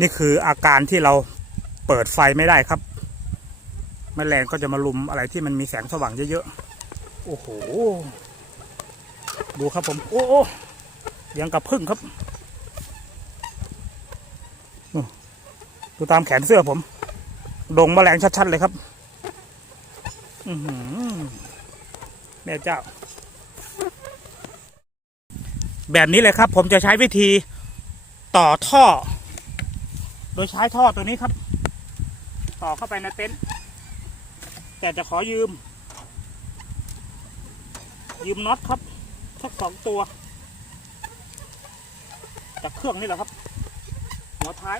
นี่คืออาการที่เราเปิดไฟไม่ได้ครับแมลงก็จะมาลุมอะไรที่มันมีแสงสว่างเยอะๆ โอ้โห ดูครับผม โอ้โอยังกับพึ่งครับ ดูตามแขนเสื้อผม ดงแมลงชัดๆเลยครับแม่เจ้า แบบนี้เลยครับ ผมจะใช้วิธีต่อท่อ โดยใช้ท่อตัวนี้ครับ ต่อเข้าไปในเต็นท์แต่จะขอยืม ยืมน็อตครับสักสองตัวจากเครื่องนี่แหละครับหัวท้าย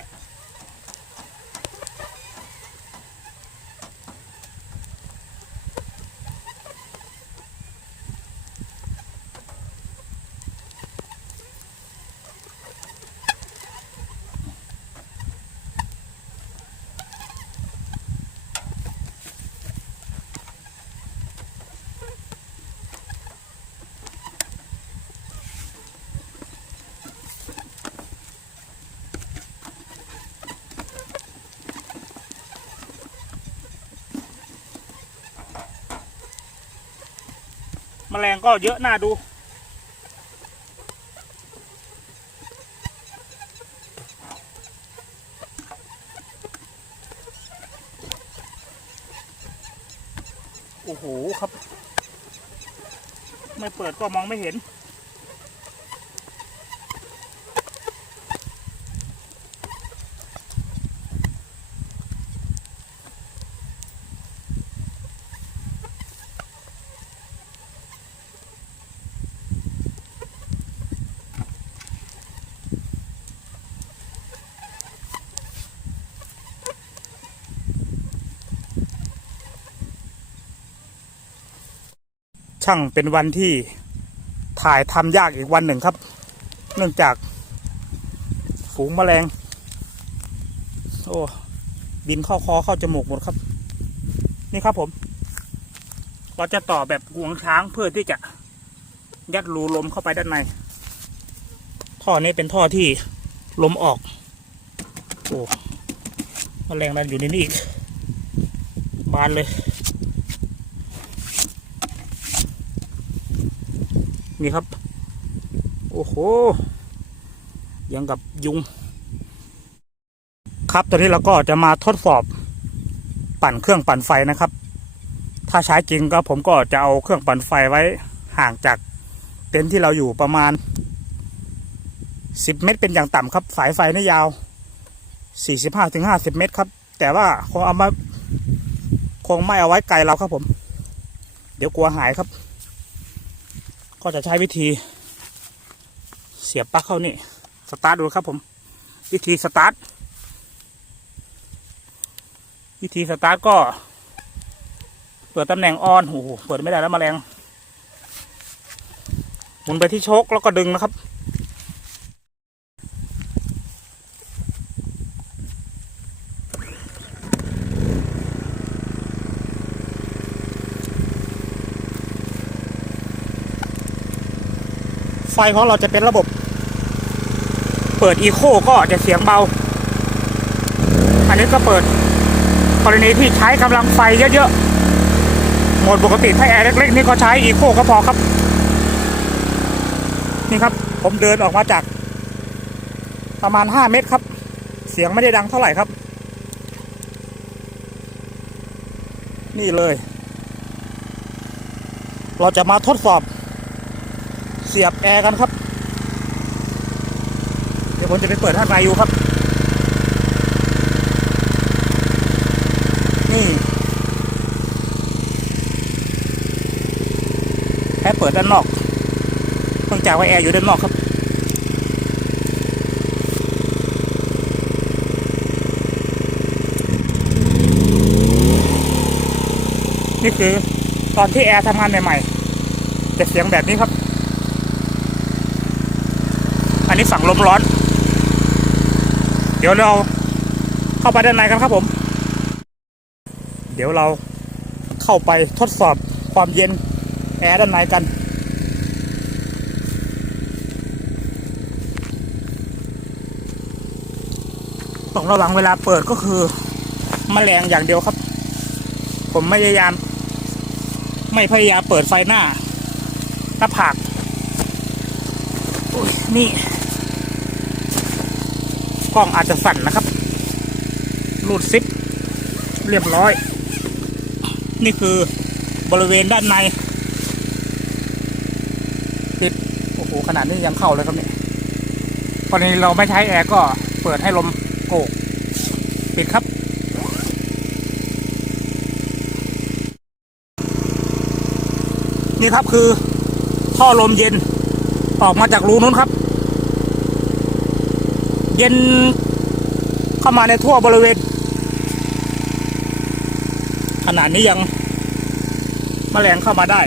แมลงก็เยอะน่าดู โอ้โหครับ ไม่เปิดก็มองไม่เห็น ช่างเป็นวันที่ถ่ายทำยากอีกวันหนึ่งครับ เนื่องจากฝูงแมลง โอ้บินเข้าคอเข้าจมูกหมดครับ นี่ครับผม เราจะต่อแบบกวงช้างเพื่อที่จะยัดรูลมเข้าไปด้านใน ท่อนี้เป็นท่อที่ลมออก โอ้แมลงมันอยู่ในนี้อีก บานเลย นี่ครับ โอ้โห ยังกับยุง ครับตอนนี้เราก็จะมาทดสอบปั่นเครื่องปั่นไฟนะครับ ถ้าใช้จริงก็ผมก็จะเอาเครื่องปั่นไฟไว้ห่างจากเต็นท์ที่เราอยู่ประมาณ 10 เมตรเป็นอย่างต่ำครับ สายไฟนี่ยาว 45-50 เมตรครับ แต่ว่าคงเอามาคงไม่เอาไว้ไกลเราครับผม เดี๋ยวกลัวหายครับ ก็จะใช้วิธี เสียบปลั๊กเข้านี่สตาร์ทดูครับผม วิธีสตาร์ทวิธีสตาร์ทก็เปิดตำแหน่งออนโอ้โหเปิดไม่ได้แล้วแมลงหมุนไปที่โชคแล้วก็ดึงนะครับ ไฟของเราจะเป็นระบบ เปิดอีโคก็จะเสียงเบา อันนี้ก็เปิดกรณีที่ใช้กำลังไฟเยอะๆโหมดปกติถ้าแอร์เล็กๆนี่ก็ใช้อีโคก็พอครับ นี่ครับ ผมเดินออกมาจาก ประมาณ 5 เมตรครับ เสียงไม่ได้ดังเท่าไหร่ครับ นี่เลย เราจะมาทดสอบ เสียบแอร์กันครับ เดี๋ยวผมจะไปเปิดให้ไฟอยู่ครับ นี่แอร์เปิดด้านนอกเพิ่งจากว่าแอร์อยู่ด้านนอกครับนี่คือตอนที่แอร์ทำงานใหม่ๆจะเสียงแบบนี้ครับ อันนี้ฝั่งลมร้อน เดี๋ยวเราเข้าไปด้านในกันครับผม เดี๋ยวเราเข้าไปทดสอบความเย็นแอร์ด้านในกันต้องระวังเวลาเปิดก็คือมแมลงอย่างเดียวครับ ผมพยายาม ไม่พยายามเปิดไฟหน้าหน้าผากอุ๊ยนี่ กล้องอาจจะสั่นนะครับรูดซิปเรียบร้อย นี่คือบริเวณด้านในปิดโอ้โหขนาดนี้ยังเข้าเลยครับเนี่ยกรณีเราไม่ใช้แอร์ก็เปิดให้ลมโกกปิดครับ นี่ครับคือท่อลมเย็นออกมาจากรูนู้นครับ เย็นเข้ามาในทั่วบริเวณขนาดนี้ยังมแมลงเข้ามาได้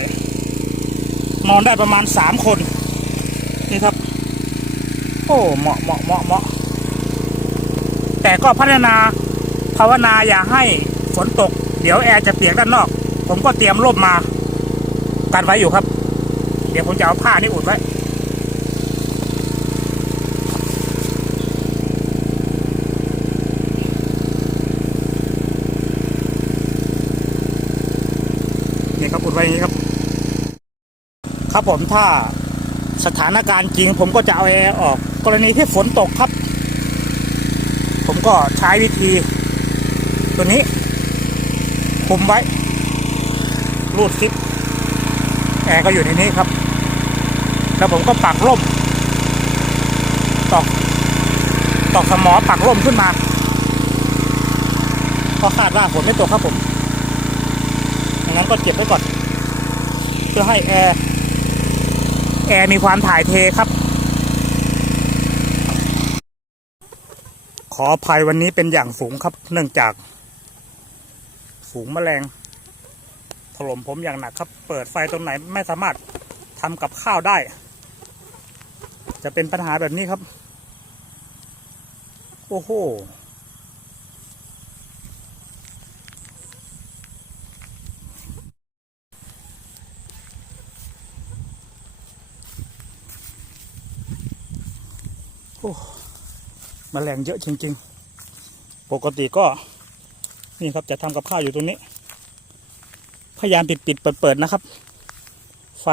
นอนได้ประมาณสามคน นี่ครับ โอ้เหมาะเหมาะเหมาะเหมาะแต่ก็พัฒนาภาวนาอย่าให้ฝนตก เดี๋ยวแอร์จะเปียกด้านนอก ผมก็เตรียมร่มมา กันไว้อยู่ครับ เดี๋ยวผมจะเอาผ้านี่อุดไว้ นี่ครับอุด ไว้อย่างนี้ครับ ครับผมถ้าสถานการณ์จริง ผมก็จะเอาแอร์ออก กรณีที่ฝนตกครับ ผมก็ใช้วิธี ตัวนี้คุมไว้รูดซิป แอร์ก็อยู่ในนี้ครับ แล้วผมก็ปักร่มตอกตอกสมอปักร่มขึ้นมาก็คาดว่าฝนไม่ตกครับผมงนั้นก็เก็บไว้ก่อน พื่อให้แอร์แอร์มีความถ่ายเทครับ ขออภัยวันนี้เป็นอย่างสูงครับ เนื่องจาก ฝูงแมลงถล่มผมอย่างหนักครับ เปิดไฟตรงไหนไม่สามารถทำกับข้าวได้ จะเป็นปัญหาแบบนี้ครับ โอ้โห มแมลงเยอะจริงๆ ปกติก็นี่ครับจะทำกับข้าวอยู่ตรงนี้ พยายามปิดปิดเปิดเปิดๆนะครับ ไฟ